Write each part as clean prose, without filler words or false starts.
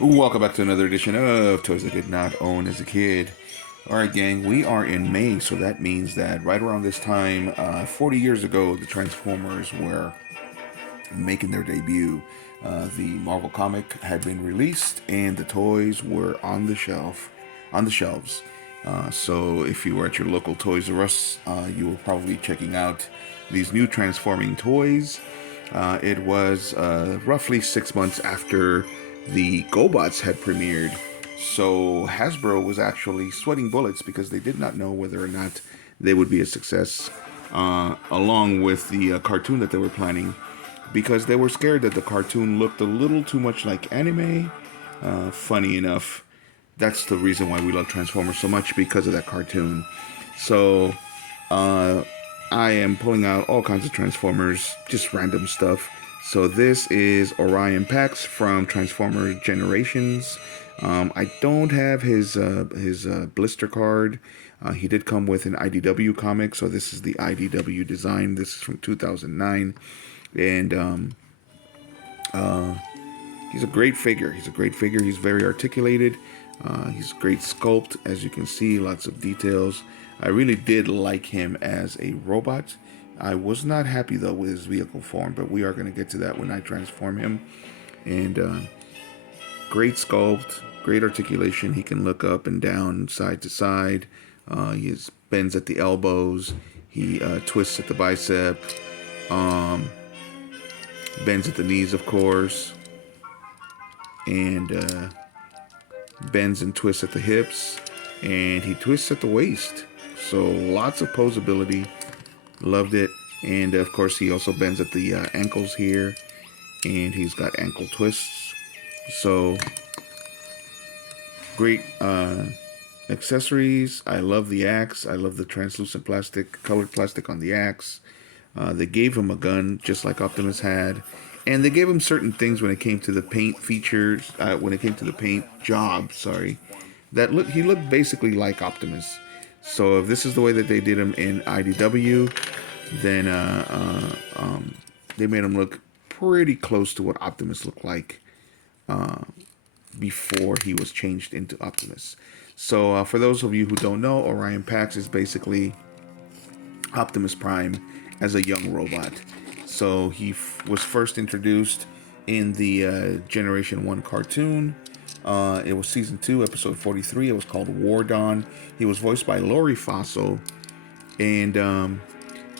Welcome back to another edition of Toys I Did Not Own as a Kid. Alright, gang, we are in May, so that means that right around this time, 40 years ago, the Transformers were making their debut. The Marvel comic had been released, and the toys were on the shelves. So if you were at your local Toys R Us, you were probably checking out these new transforming toys. It was roughly 6 months after the GoBots had premiered, so Hasbro was actually sweating bullets because they did not know whether or not they would be a success, along with the cartoon that they were planning, because they were scared that the cartoon looked a little too much like anime. Funny enough, that's the reason why we love Transformers so much, because of that cartoon. So uh, I am pulling out all kinds of Transformers, just random stuff. So this is Orion Pax from Transformer Generations. I don't have his blister card. He did come with an IDW comic, so this is the IDW design. This is from 2009, and he's a great figure. He's a great figure. He's very articulated. He's great sculpt, as you can see, lots of details. I really did like him as a robot. I was not happy though with his vehicle form, but we are going to get to that when I transform him. And great sculpt, great articulation. He can look up and down, side to side. He bends at the elbows. He twists at the bicep. Um, Bends at the knees, of course, and bends and twists at the hips, and he twists at the waist. So lots of posability. Loved it. And of course, he also bends at the ankles here, and he's got ankle twists. So great accessories. I love the axe. I love the translucent plastic, colored plastic on the axe. They gave him a gun just like Optimus had, and they gave him certain things when it came to the paint features. When it came to the paint job, sorry, he looked basically like Optimus. So if this is the way that they did him in IDW, then they made him look pretty close to what Optimus looked like before he was changed into Optimus. So for those of you who don't know, Orion Pax is basically Optimus Prime as a young robot. So he was first introduced in the Generation 1 cartoon. It was season 2, episode 43. It was called War Dawn. He was voiced by Lori Faso. And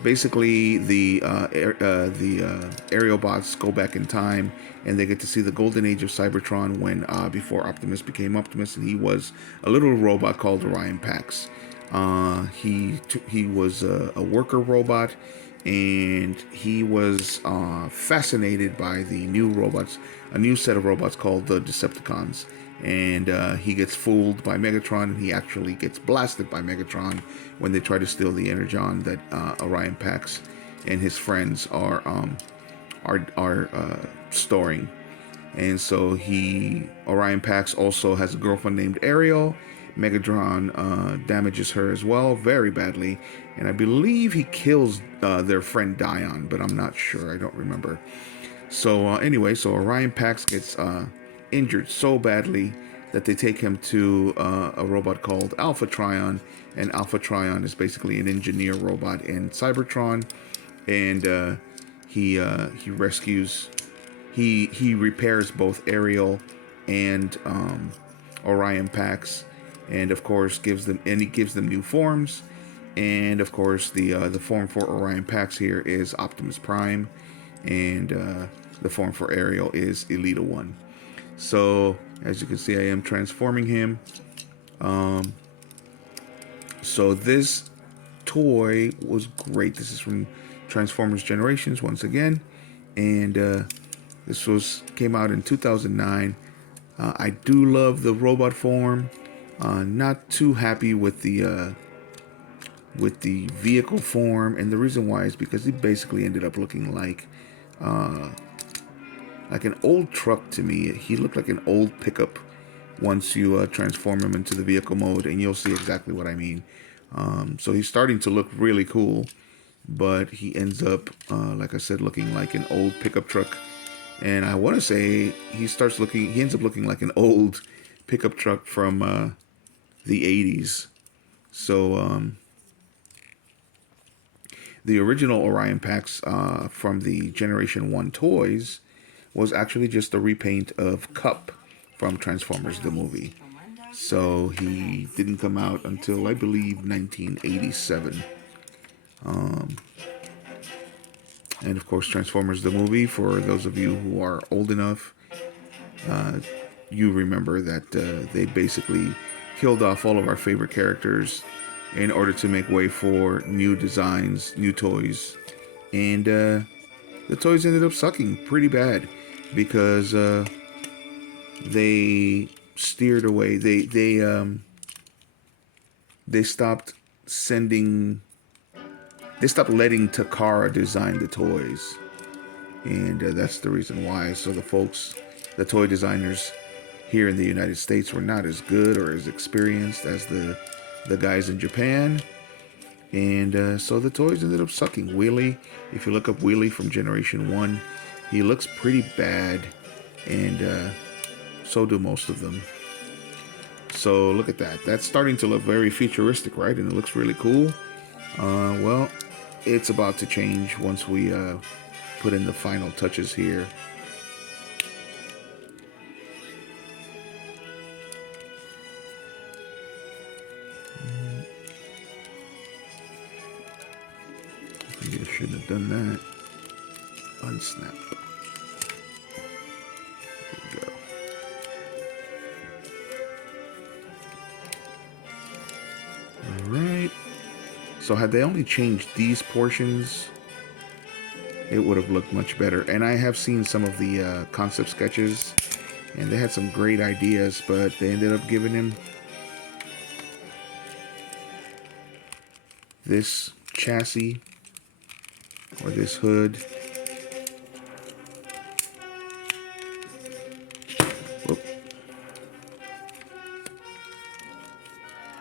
basically, the aerial bots go back in time, and they get to see the golden age of Cybertron when before Optimus became Optimus, and he was a little robot called Orion Pax. He was a worker robot, and he was fascinated by the new robots, a new set of robots called the Decepticons. And he gets fooled by Megatron, and he actually gets blasted by Megatron when they try to steal the energon that Orion Pax and his friends are storing. And so Orion Pax also has a girlfriend named Ariel. Megatron damages her as well, very badly, and I believe he kills their friend Dion, but I'm not sure. I don't remember. So anyway, so Orion Pax gets injured so badly that they take him to a robot called Alpha Trion, and Alpha Trion is basically an engineer robot in Cybertron, and he rescues, he repairs both Ariel and Orion Pax, and of course he gives them new forms. And of course the form for Orion Pax here is Optimus Prime, and the form for Ariel is Elita 1. So as you can see, I am transforming him. So this toy was great. This is from Transformers Generations once again, and this came out in 2009. I do love the robot form. Not too happy with the vehicle form, and the reason why is because he basically ended up looking like an old truck to me. He looked like an old pickup once you transform him into the vehicle mode, and you'll see exactly what I mean. So he's starting to look really cool, but he ends up, like I said, looking like an old pickup truck And I want to say he ends up looking like an old pickup truck from the 80s. So the original Orion Pax from the Generation 1 toys was actually just a repaint of Cup from Transformers the movie. So he didn't come out until, I believe, 1987. And of course, Transformers the movie, for those of you who are old enough, you remember that they basically killed off all of our favorite characters in order to make way for new designs, new toys. And the toys ended up sucking pretty bad because they steered away. They stopped sending. They stopped letting Takara design the toys, and that's the reason why. So the toy designers here in the United States were not as good or as experienced as the guys in Japan, and so the toys ended up sucking. Wheelie, if you look up Wheelie from Generation 1, he looks pretty bad, and so do most of them. So look at that. That's starting to look very futuristic, right? And it looks really cool. Well, it's about to change once we put in the final touches here. Maybe I shouldn't have done that. Unsnap. There we go. Alright. So had they only changed these portions, it would have looked much better. And I have seen some of the concept sketches, and they had some great ideas, but they ended up giving him this chassis or this hood. Whoop.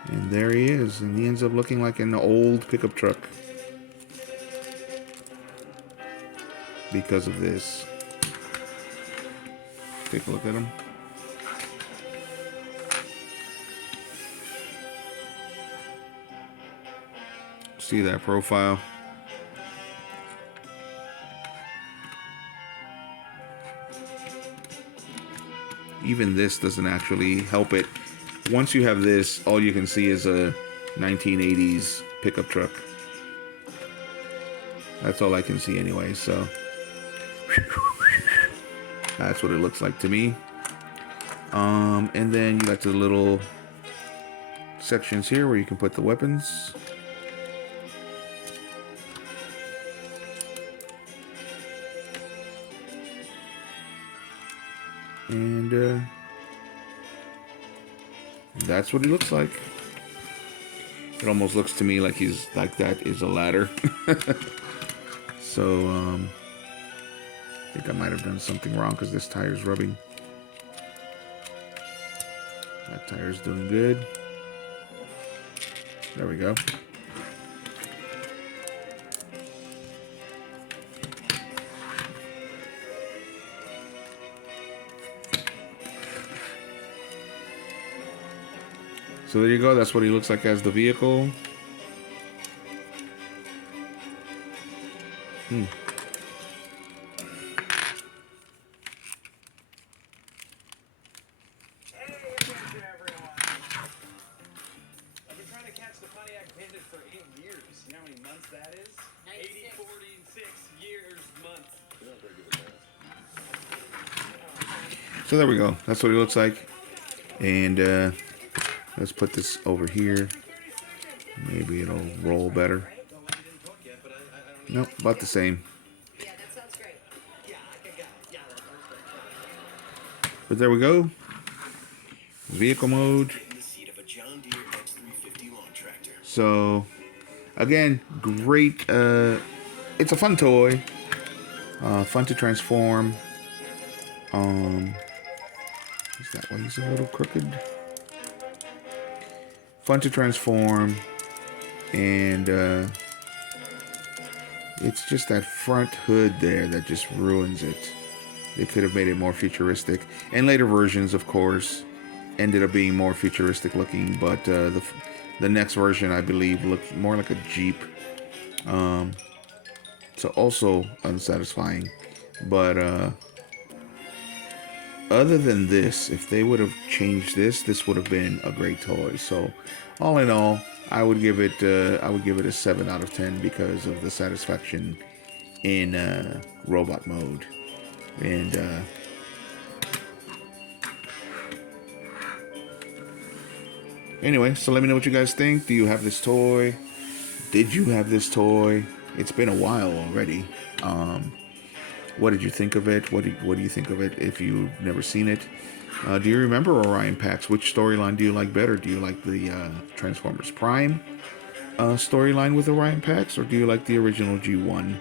And there he is, and he ends up looking like an old pickup truck because of this. Take a look at him. See that profile? Even this doesn't actually help it. Once you have this, all you can see is a 1980s pickup truck. That's all I can see anyway, so that's what it looks like to me. And then you got the little sections here where you can put the weapons. And that's what he looks like. It almost looks to me like he's like that is a ladder. So I think I might have done something wrong because this tire's rubbing. That tire's doing good. There we go. So there you go. That's what he looks like as the vehicle. So there we go. That's what it looks like. And let's put this over here. Maybe it'll roll better. Nope, about the same. But there we go. Vehicle mode. So, again, great. It's a fun toy. Fun to transform. Is that why he's a little crooked? Fun to transform. And it's just that front hood there that just ruins it. They could have made it more futuristic. And later versions, of course, ended up being more futuristic looking. But the next version, I believe, looked more like a Jeep. So also unsatisfying. But other than this, if they would have changed this would have been a great toy. So all in all, I would give it a 7 out of 10 because of the satisfaction in robot mode. And anyway, so let me know what you guys think. Do you have this toy? Did you have this toy? It's been a while already. What did you think of it? What do you think of it if you've never seen it? Do you remember Orion Pax? Which storyline do you like better? Do you like the Transformers Prime storyline with Orion Pax, or do you like the original G1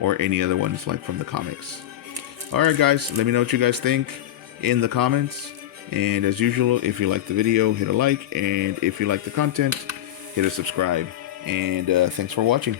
or any other ones like from the comics? Alright guys, let me know what you guys think in the comments. And as usual, if you like the video, hit a like. And if you like the content, hit a subscribe. And thanks for watching.